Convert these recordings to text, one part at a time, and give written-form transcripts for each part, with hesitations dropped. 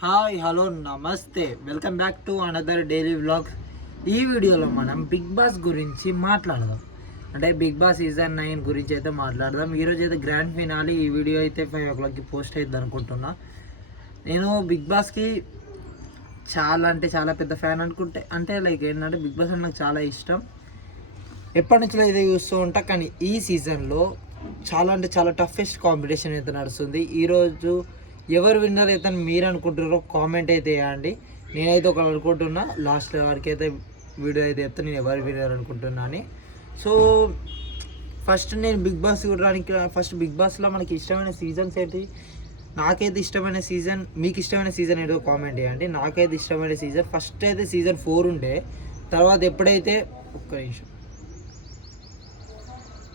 Hi hello నమస్తే welcome back to another daily vlogs. ఈ వీడియోలో మనం బిగ్ బాస్ గురించి మాట్లాడదాం. అంటే బిగ్ బాస్ సీజన్ 9 గురించి అయితే మాట్లాడదాం. ఈరోజు అయితే గ్రాండ్ ఫినాలి. ఈ వీడియో అయితే 5 o'clockకి పోస్ట్ అవుతుంది అనుకుంటున్నా. నేను బిగ్ బాస్కి చాలా అంటే చాలా పెద్ద ఫ్యాన్ అనుకుంటే, అంటే లైక్ ఏంటంటే బిగ్ బాస్ అంటే నాకు చాలా ఇష్టం. ఎప్పటి నుంచో అయితే చూస్తూ ఉంటా. కానీ ఈ సీజన్లో చాలా అంటే చాలా టఫెస్ట్ కాంపిటీషన్ అయితే నడుస్తుంది. ఈరోజు ఎవరు విన్నర్ అయితే మీరు అనుకుంటున్నారో కామెంట్ అయితే వేయండి. నేనైతే ఒకరు అనుకుంటున్నా, లాస్ట్ వరకు అయితే వీడియో అయితే చెప్తే నేను ఎవరు విన్నర్ అనుకుంటున్నా అని. సో ఫస్ట్ నేను బిగ్ బాస్ చూడడానికి ఫస్ట్ బిగ్ బాస్లో మనకి ఇష్టమైన సీజన్స్ ఏంటి, నాకైతే ఇష్టమైన సీజన్, మీకు ఇష్టమైన సీజన్ ఏదో కామెంట్ చేయండి. నాకైతే ఇష్టమైన సీజన్ ఫస్ట్ అయితే సీజన్ 4 ఉండే. తర్వాత ఎప్పుడైతే ఒక్క నిమిషం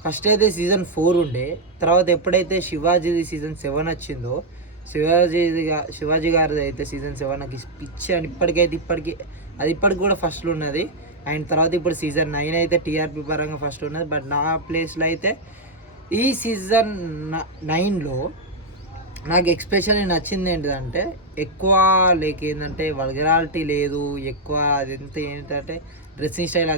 ఫస్ట్ అయితే సీజన్ 4 ఉండే. తర్వాత ఎప్పుడైతే శివాజీది సీజన్ 7 వచ్చిందో, శివాజీ గారిది అయితే సీజన్ 7 నాకు పిచ్చి అని ఇప్పటికి కూడా ఫస్ట్లో ఉన్నది. అండ్ తర్వాత ఇప్పుడు సీజన్ 9 అయితే టీఆర్పీ పరంగా ఫస్ట్ ఉన్నది. బట్ నా ప్లేస్లో అయితే ఈ సీజన్ 9లో నాకు ఎక్స్పెషల్లీ నచ్చింది ఏంటంటే, ఎక్కువ ఏంటంటే వల్గరాలిటీ లేదు, ఎక్కువ అది ఏంటంటే డ్రెస్సింగ్ స్టైల్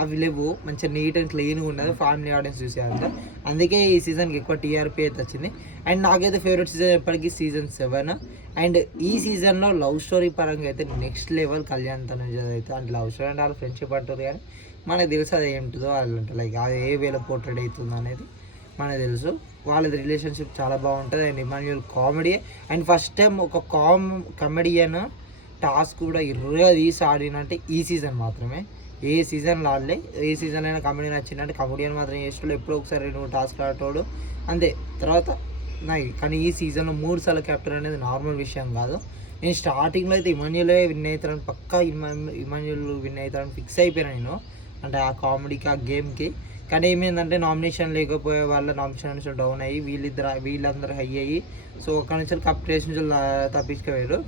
అవి లేవు, మంచిగా నీట్ అండ్ క్లీన్గా ఉన్నది, ఫ్యామిలీ ఆడియన్స్ చూసేయాలంటే. అందుకే ఈ సీజన్కి ఎక్కువ టీఆర్పీ అయితే వచ్చింది. అండ్ నాకైతే ఫేవరెట్ సీజన్ ఎప్పటికీ సీజన్ 7. అండ్ ఈ సీజన్లో లవ్ స్టోరీ పరంగా అయితే నెక్స్ట్ లెవెల్ కళ్యాణ్ తనుజ అయితే. అంటే లవ్ స్టోరీ అంటే వాళ్ళు ఫ్రెండ్షిప్ అంటారు, కానీ మనకు తెలుసు అది ఏంటిదో, వాళ్ళు అంటే లైక్ అది ఏ వేలో పోర్ట్రేట్ అవుతుంది అనేది మనకు తెలుసు. వాళ్ళది రిలేషన్షిప్ చాలా బాగుంటుంది. And Emmanuel comedy. And first time ఒక కమెడియన్ టాస్క్ కూడా ఇర్రగా తీసి ఆడినంటే ఈ సీజన్ మాత్రమే. ఏ సీజన్లో ఆడలే. ఏ సీజన్లో అయినా కమెడియన్ వచ్చిందంటే కమెడియన్ మాత్రం చేసేటోడు, ఎప్పుడో ఒకసారి నువ్వు టాస్క్ ఆడేటోడు అంతే. తర్వాత కానీ ఈ సీజన్లో 3 సార్లు క్యాప్టెన్ అనేది నార్మల్ విషయం కాదు. నేను స్టార్టింగ్లో అయితే ఇమాన్యుయలే విన్ అవుతారని, పక్కా ఇమాన్యుయల్ విన్ అవుతారని ఫిక్స్ అయిపోయాను నేను, అంటే ఆ కామెడీకి ఆ గేమ్కి. కానీ ఏమైందంటే నామినేషన్ లేకపోయే వాళ్ళ నామినేషన్స్ డౌన్ అయ్యి వీళ్ళందరూ హై అయ్యి, సో అక్కడ నుంచి కప్ రేస్ నుంచి తప్పించుకోవారు.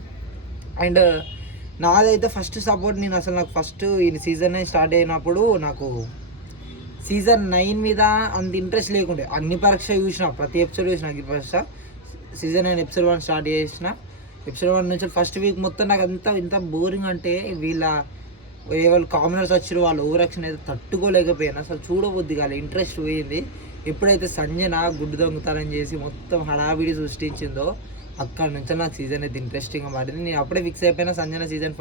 అండ్ నాదైతే ఫస్ట్ సపోర్ట్, నేను అసలు నాకు ఫస్ట్ ఈ సీజన్ స్టార్ట్ అయినప్పుడు నాకు సీజన్ 9 మీద అంత ఇంట్రెస్ట్ లేకుండే. అన్ని పరీక్ష చూసిన, ప్రతి ఎపిసోడ్ చూసిన. ఫస్ట్ సీజన్ 9 ఎపిసోడ్ 1 స్టార్ట్ చేసిన. ఎపిసోడ్ 1 నుంచి ఫస్ట్ వీక్ మొత్తం నాకు ఇంత బోరింగ్ అంటే, వాళ్ళు కామనర్స్ వచ్చారు, వాళ్ళు ఓవర్ యాక్షన్ అయితే తట్టుకోలేకపోయినా, అసలు చూడబుద్ది కాలే, ఇంట్రెస్ట్ పోయింది. ఎప్పుడైతే సంజన గుడ్డు దొంగతనం చేసి మొత్తం హడావిడి సృష్టించిందో, అక్కడ నుంచి నాకు సీజన్ అయితే ఇంట్రెస్టింగ్గా మారింది. నేను అప్పుడే ఫిక్స్ అయిపోయినా సంజన సీజన్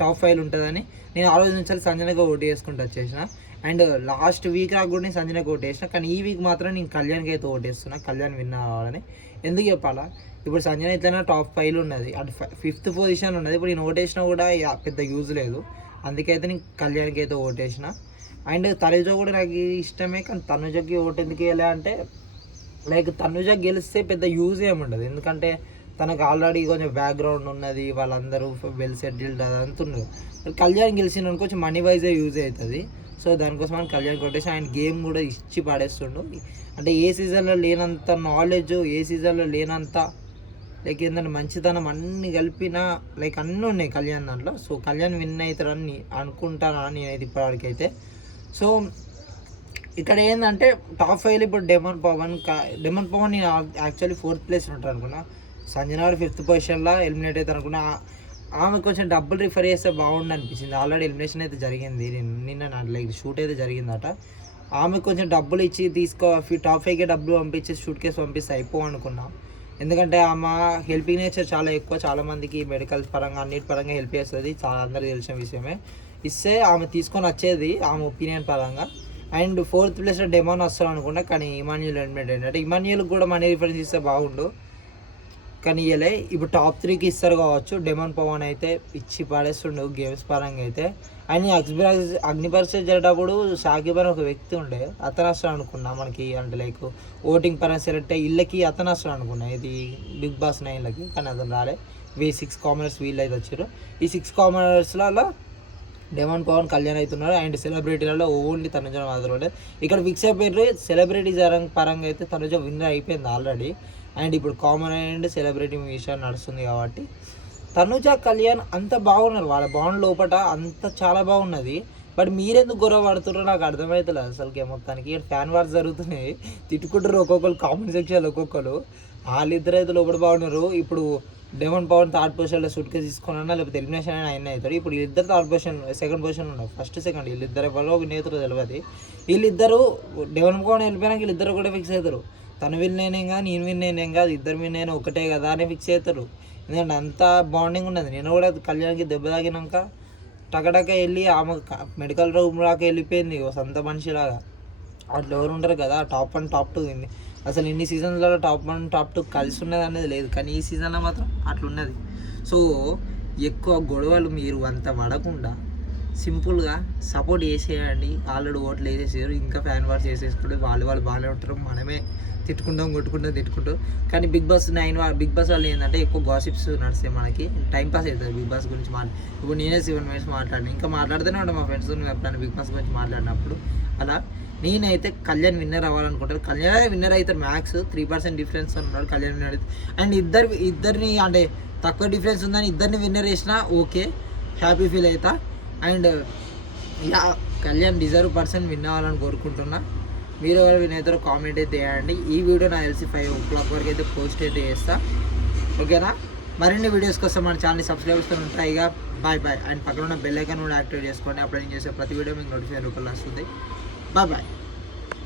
టాప్ 5 ఉంటుందని. నేను ఆ రోజు నుంచి సంజనగా ఓటు వేసుకుంటూ వచ్చేసిన. అండ్ లాస్ట్ వీక్ రాక కూడా నేను సంజనకు ఓటు వేసిన. కానీ ఈ వీక్ మాత్రం నేను కళ్యాణ్కి అయితే ఓటు వేస్తున్నా, కళ్యాణ్ విన్ అవ్వాలని. ఎందుకు చెప్పాలా, ఇప్పుడు సంజన అయితే టాప్ 5 ఉన్నది, అటు 5th పొజిషన్ ఉన్నది. ఇప్పుడు నేను ఓటు వేసినా కూడా పెద్ద యూజ్ లేదు. అందుకైతే నేను కళ్యాణ్కి అయితే ఓటు వేసిన. అండ్ తనుజ కూడా నాకు ఇష్టమే, కానీ తనుజకి ఓటు ఎందుకు వేయాలి అంటే, లైక్ తనుజ గెలిస్తే పెద్ద యూజ్ ఏముండదు. ఎందుకంటే తనకు ఆల్రెడీ కొంచెం బ్యాక్గ్రౌండ్ ఉన్నది, వాళ్ళందరూ వెల్ సెటిల్డ్ అదంతా ఉన్నది. కళ్యాణ్ గెలిచిన కొంచెం మనీ వైజే యూజ్ అవుతుంది. సో దానికోసం మనం కళ్యాణ్ కొట్టేసి ఆయన గేమ్ కూడా ఇచ్చి పాడేస్తుండు. అంటే ఏ సీజన్లో లేనంత నాలెడ్జ్, ఏ సీజన్లో లేనంత లైక్ ఏంటంటే మంచితనం అన్నీ కలిపిన లైక్ అన్నీ ఉన్నాయి కళ్యాణ్ దాంట్లో. సో కళ్యాణ్ విన్ అవుతారని అనుకుంటాను నేనైతే ఇప్పటివరకు అయితే. సో ఇక్కడ ఏంటంటే టాప్ 5లో ఇప్పుడు డెమన్ పవన్ నేను యాక్చువల్లీ 4th ప్లేస్ ఉంటాను అనుకున్నా. సంజన 5th పొజిషన్లో ఎలిమినేట్ అవుతారు అనుకున్నా. ఆమె కొంచెం డబ్బులు రిఫర్ చేస్తే బాగుండు అనిపించింది. ఆల్రెడీ ఎలిమినేషన్ అయితే జరిగింది, నిన్న లైక్ షూట్ అయితే జరిగిందట. ఆమె కొంచెం డబ్బులు ఇచ్చి టాప్ 5కే డబ్బులు పంపించి షూట్ కేసు పంపిస్తే అనుకున్నాం. ఎందుకంటే ఆమె హెల్పింగ్ నేచర్ చాలా ఎక్కువ, చాలామందికి మెడికల్ పరంగా అన్నిటి పరంగా హెల్ప్ చేస్తుంది, చాలా అందరికీ తెలిసిన విషయమే. ఇస్తే ఆమె తీసుకొని వచ్చేది ఆమె ఒపీనియన్ పరంగా. అండ్ 4th ప్లేస్లో డెమాన్ వస్తాడు అనుకుంటా, కానీ ఇమాన్యుయల్ ఎలిమినేట్ ఏంటంటే ఇమాన్యుయల్కి కూడా మనీ రిఫరెన్స్ ఇస్తే బాగుండు, కానీ ఇవ్వలే. ఇప్పుడు టాప్ 3కి ఇస్తారు కావచ్చు. డెమన్ పవన్ అయితే ఇచ్చి పడేస్తుండు గేమ్స్ పరంగా అయితే. ఆయన అగ్నిపరీక్ష జరిగేటప్పుడు షాకిబ్ అని ఒక వ్యక్తి ఉండే, అతను వస్తాడు అనుకున్నా మనకి, అంటే లైక్ ఓటింగ్ పరంగా సెలెక్ట్ అయ్యి ఇళ్ళకి అతను వస్తాడు అనుకున్నా, ఇది బిగ్ బాస్ 9లకి. కానీ అతను రాలే. 6 కామనర్స్ వీళ్ళు అయితే వచ్చారు. ఈ 6 కామనర్స్లలో డెమన్ పవన్ కళ్యాణ్ అవుతున్నారు. అండ్ సెలబ్రిటీలలో ఓన్లీ తనుజ మాత్రమే ఇక్కడ ఫిక్స్ అయిపోయారు. సెలబ్రిటీ పరంగా అయితే తనుజ విన్నర్ అయిపోయింది ఆల్రెడీ. అండ్ ఇప్పుడు కామన్ అండ్ సెలబ్రిటీ విషయం నడుస్తుంది కాబట్టి తనుజ కళ్యాణ్ అంత బాగున్నారు, వాళ్ళ బాండ్ లోపల అంత చాలా బాగున్నది. బట్ మీరెందుకు గొడవ పడుతున్నారో నాకు అర్థమవుతుంది అసలుకే. మొత్తానికి ఫ్యాన్ వార్స్ జరుగుతున్నాయి, తిట్టుకుంటారు ఒక్కొక్కరు కామెంట్ సెక్షన్లో ఒక్కొక్కరు. వాళ్ళిద్దరు అయితే లోపల బాగున్నారు. ఇప్పుడు డెవన్ పవన్ థర్డ్ పొజిషన్లో సూట్ కేసు తీసుకున్నా లేకపోతే ఎలిమినేషన్ అయినా ఆయన అవుతాడు. ఇప్పుడు వీళ్ళిద్దరు థర్డ్ పొజిషన్ సెకండ్ పొజిషన్ ఉన్నారు, ఫస్ట్ సెకండ్ వీళ్ళిద్దరు ఎవరో ఒక నేతలు తెలియదు. వీళ్ళిద్దరు డెవన్ పవన్ వెళ్ళిపోయినాక వీళ్ళిద్దరు కూడా ఫిక్స్ అవుతారు, తను విన్ అయినా కాదు నేను విన్ అయినా కాదు, ఇద్దరు విన్ అయినా ఒకటే కదా అని ఫిక్స్ అవుతారు. ఎందుకంటే అంత బాండింగ్ ఉన్నది. నేను కూడా కళ్యాణ్కి దెబ్బ తాగినాక టకటక వెళ్ళి ఆమె మెడికల్ రూమ్ లాగా వెళ్ళిపోయింది ఓ సొంత మనిషిలాగా. అట్లా ఎవరు ఉంటారు కదా, టాప్ 1 టాప్ 2 ఉంది. అసలు ఇన్ని సీజన్లలో టాప్ 1 టాప్ 2 కలిసి ఉన్నది అనేది లేదు, కానీ ఈ సీజన్లో మాత్రం అట్లున్నది. సో ఎక్కువ గొడవలు మీరు అంత పడకుండా సింపుల్గా సపోర్ట్ చేసేయండి. ఆల్రెడీ ఓట్లు వేసేసారు, ఇంకా ఫ్యాన్ వార్స్ చేసేసుకుంటే వాళ్ళు బాగానే ఉంటారు, మనమే తిట్టుకుంటాం. కానీ బిగ్ బాస్ వాళ్ళు ఏంటంటే ఎక్కువ గాసిప్స్ నడిస్తాయి, మనకి టైంపాస్ అవుతుంది బిగ్ బాస్ గురించి ఇప్పుడు నేనే 7 minutes మాట్లాడినా, ఇంకా మాట్లాడుతూనే ఉంటాను మా ఫ్రెండ్స్తో ఎప్పుడైనా బిగ్ బాస్ గురించి మాట్లాడినప్పుడు. అలా నేనైతే కళ్యాణ్ విన్నర్ అవ్వాలనుకుంటాను. కళ్యాణ్ విన్నర్ అవుతారు, మ్యాక్స్ 3% డిఫరెన్స్ ఉన్నాడు కళ్యాణ్ విన్నర్ అయితే. అండ్ ఇద్దరిని అంటే తక్కువ డిఫరెన్స్ ఉందని ఇద్దరిని విన్నర్ చేసినా ఓకే, హ్యాపీ ఫీల్ అవుతా. And yeah Kalyan deserve person win అవ్వాలని కోరుకుంటున్నా. మీరు ఎవరు విన్ అవుతారో కామెంట్ అయితే చేయండి. ఈ వీడియో నాకు తెలిసి 5 o'clock వరకు అయితే పోస్ట్ అయితే చేస్తా, ఓకేనా? మరిన్ని వీడియోస్ కోసం మన ఛానల్ని సబ్స్క్రైబ్ చేసుకొని ఉంటాయి. ఇక బాయ్. అండ్ పక్కన ఉన్న బెల్ ఐకాన్ కూడా యాక్టివేట్ చేసుకోండి, అప్పుడు నేను చేసే ప్రతి వీడియో మీకు నోటిఫికేషన్ రూపంలో వస్తుంది. బాయ్.